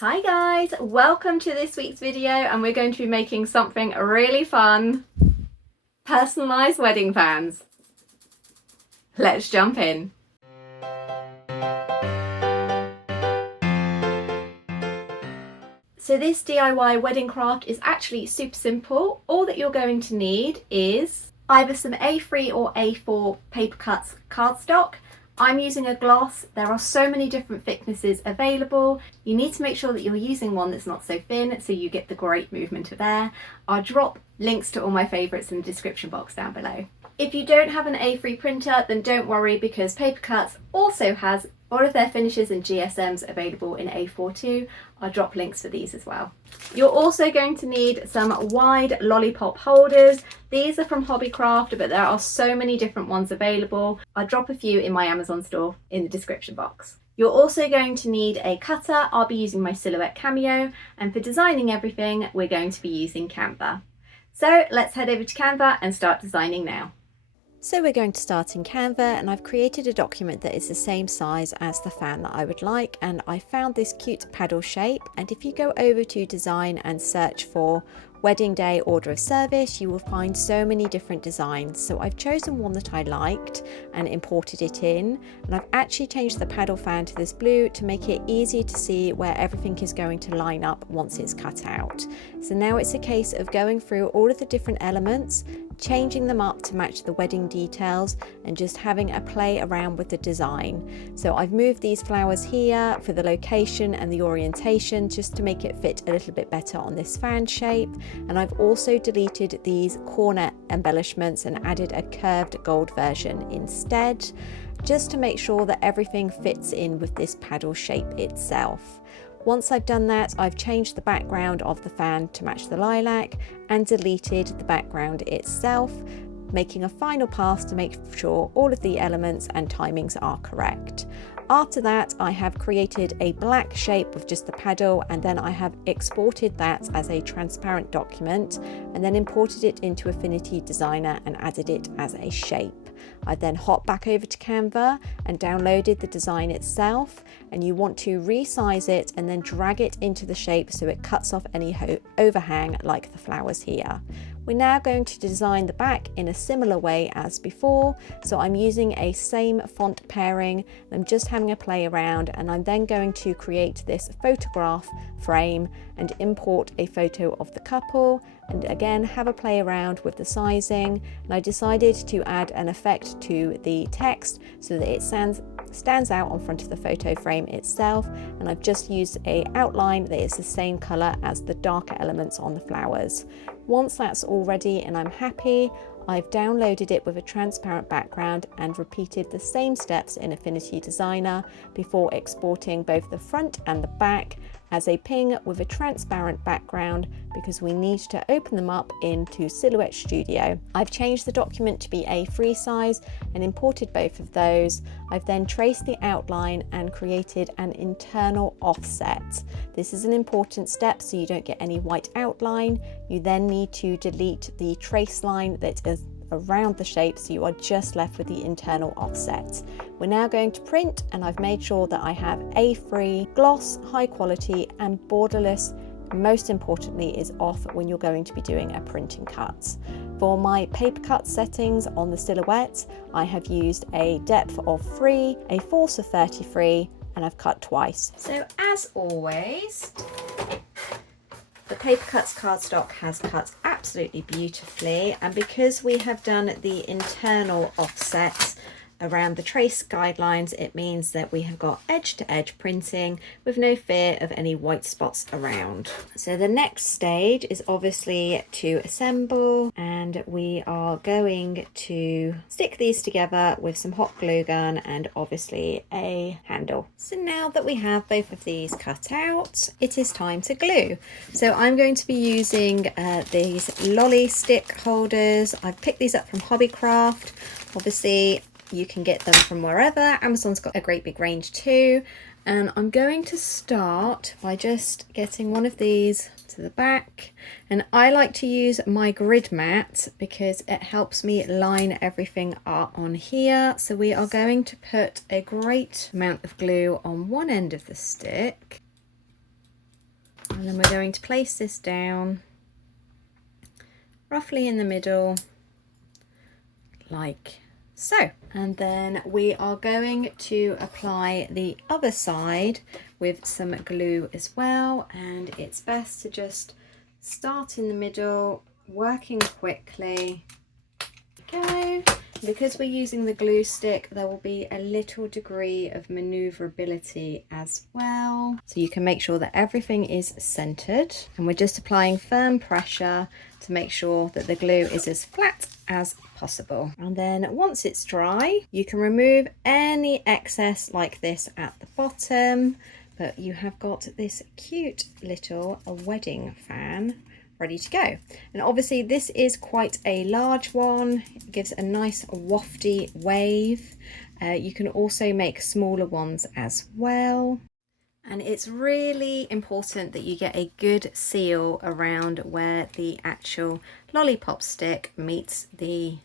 Hi guys, welcome to this week's video, and we're going to be making something really fun. Personalised wedding fans. Let's jump in. So this DIY wedding craft is actually super simple. All that you're going to need is either some A3 or A4 paper cuts cardstock. I'm using a gloss. There are so many different thicknesses available. You need to make sure that you're using one that's not so thin so you get the great movement of air. I'll drop links to all my favourites in the description box down below. If you don't have an A3 printer, then don't worry, because Paper Cuts also has all of their finishes and GSMs available in A4 too. I'll drop links for these as well. You're also going to need some wide lollipop holders. These are from Hobbycraft, but there are so many different ones available. I'll drop a few in my Amazon store in the description box. You're also going to need a cutter. I'll be using my Silhouette Cameo, and for designing everything, we're going to be using Canva. So let's head over to Canva and start designing now. So we're going to start in Canva, and I've created a document that is the same size as the fan that I would like, and I found this cute paddle shape. And if you go over to design and search for wedding day order of service, you will find so many different designs. So I've chosen one that I liked and imported it in, and I've actually changed the paddle fan to this blue to make it easier to see where everything is going to line up once it's cut out. So now it's a case of going through all of the different elements, changing them up to match the wedding details, and just having a play around with the design. So I've moved these flowers here for the location and the orientation, just to make it fit a little bit better on this fan shape. And I've also deleted these corner embellishments and added a curved gold version instead, just to make sure that everything fits in with this paddle shape itself. Once I've done that, I've changed the background of the fan to match the lilac and deleted the background itself, making a final pass to make sure all of the elements and timings are correct. After that, I have created a black shape with just the paddle, and then I have exported that as a transparent document and then imported it into Affinity Designer and added it as a shape. I then hopped back over to Canva and downloaded the design itself, and you want to resize it and then drag it into the shape so it cuts off any overhang like the flowers here. We're now going to design the back in a similar way as before, so I'm using a same font pairing. I'm just having a play around, and I'm then going to create this photograph frame and import a photo of the couple, and again have a play around with the sizing. And I decided to add an effect to the text so that it stands out on front of the photo frame itself, and I've just used a outline that is the same color as the darker elements on the flowers. Once that's all ready and I'm happy, I've downloaded it with a transparent background and repeated the same steps in Affinity Designer before exporting both the front and the back as a ping with a transparent background, because we need to open them up into Silhouette Studio. I've changed the document to be A3 size and imported both of those. I've then traced the outline and created an internal offset. This is an important step so you don't get any white outline. You then need to delete the trace line that is around the shape, so you are just left with the internal offset. We're now going to print, and I've made sure that I have A3 gloss, high quality and borderless. Most importantly is off when you're going to be doing a printing cut. For my paper cut settings on the Silhouette, I have used a depth of 3, a force of 33, and I've cut twice. So as always, the Paper Cuts cardstock has cut absolutely beautifully, and because we have done the internal offset around the trace guidelines, it means that we have got edge-to-edge printing with no fear of any white spots around. So the next stage is obviously to assemble, and we are going to stick these together with some hot glue gun and obviously a handle. So now that we have both of these cut out, it is time to glue. So I'm going to be using these lolly stick holders. I've picked these up from Hobbycraft. Obviously you can get them from wherever. Amazon's got a great big range too. And I'm going to start by just getting one of these to the back, and I like to use my grid mat because it helps me line everything up on here. So we are going to put a great amount of glue on one end of the stick And then we're going to place this down roughly in the middle, like so. And then we are going to apply the other side with some glue as well, and it's best to just start in the middle, working quickly. Go. Because we're using the glue stick, there will be a little degree of maneuverability as well, so you can make sure that everything is centered, and we're just applying firm pressure to make sure that the glue is as flat as possible. And then once it's dry, you can remove any excess like this at the bottom, but you have got this cute little wedding fan ready to go. And obviously this is quite a large one. It gives a nice wafty wave. You can also make smaller ones as well. And it's really important that you get a good seal around where the actual lollipop stick meets the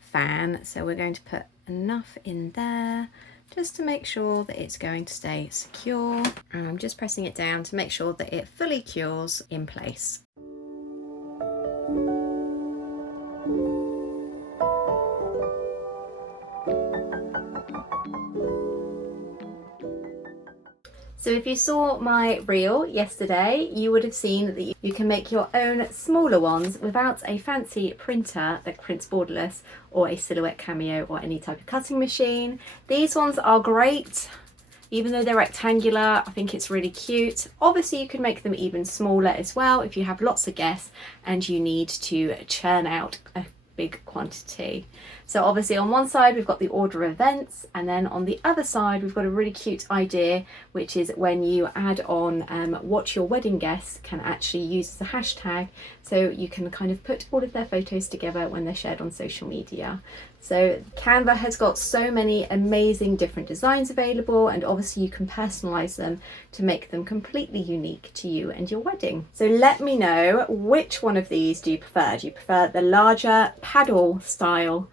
fan. So we're going to put enough in there just to make sure that it's going to stay secure. And I'm just pressing it down to make sure that it fully cures in place. So if you saw my reel yesterday, you would have seen that you can make your own smaller ones without a fancy printer that prints borderless, or a Silhouette Cameo, or any type of cutting machine. These ones are great. Even though they're rectangular, I think it's really cute. Obviously you can make them even smaller as well if you have lots of guests and you need to churn out a big quantity. So obviously on one side we've got the order of events, and then on the other side we've got a really cute idea, which is when you add on what your wedding guests can actually use as a hashtag, so you can kind of put all of their photos together when they're shared on social media. So Canva has got so many amazing different designs available, and obviously you can personalize them to make them completely unique to you and your wedding. So let me know, which one of these do you prefer? Do you prefer the larger paddle style?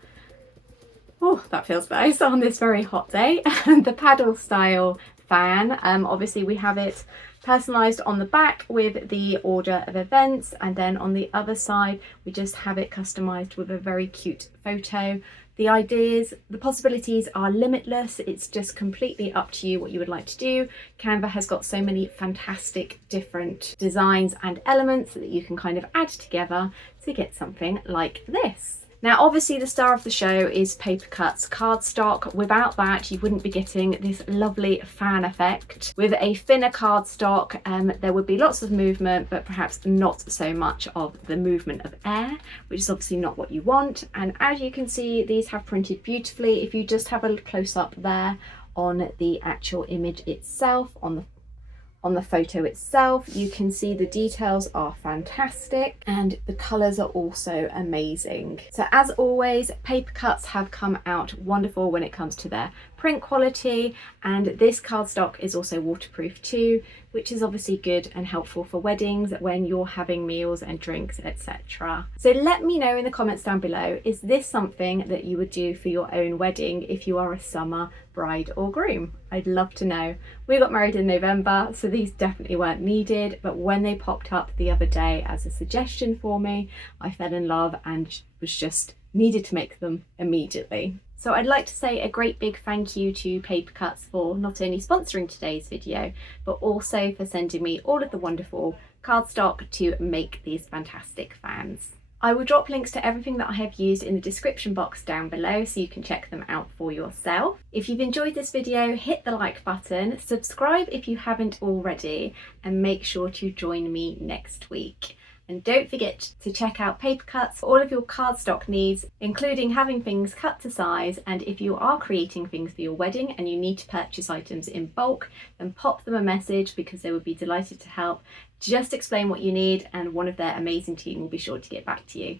Oh, that feels nice on this very hot day. The paddle style fan. Obviously we have it personalized on the back with the order of events, and then on the other side we just have it customized with a very cute photo. The ideas, the possibilities are limitless. It's just completely up to you what you would like to do. Canva has got so many fantastic different designs and elements that you can kind of add together to get something like this. Now obviously the star of the show is Paper Cutz cardstock. Without that you wouldn't be getting this lovely fan effect. With a thinner cardstock there would be lots of movement, but perhaps not so much of the movement of air, which is obviously not what you want. And as you can see, these have printed beautifully. If you just have a close up there on the actual image itself, on the photo itself, you can see the details are fantastic and the colours are also amazing. So as always, Paper Cutz have come out wonderful when it comes to their print quality, and this cardstock is also waterproof too, which is obviously good and helpful for weddings when you're having meals and drinks, etc. So let me know in the comments down below, is this something that you would do for your own wedding if you are a summer bride or groom? I'd love to know. We got married in November, so these definitely weren't needed, but when they popped up the other day as a suggestion for me, I fell in love and was just needed to make them immediately. So I'd like to say a great big thank you to Paper Cutz for not only sponsoring today's video, but also for sending me all of the wonderful cardstock to make these fantastic fans. I will drop links to everything that I have used in the description box down below, so you can check them out for yourself. If you've enjoyed this video, hit the like button, subscribe if you haven't already, and make sure to join me next week. And don't forget to check out Paper Cutz for all of your cardstock needs, including having things cut to size. And if you are creating things for your wedding and you need to purchase items in bulk, then pop them a message because they would be delighted to help. Just explain what you need and one of their amazing team will be sure to get back to you.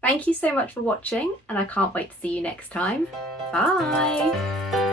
Thank you so much for watching, and I can't wait to see you next time. Bye!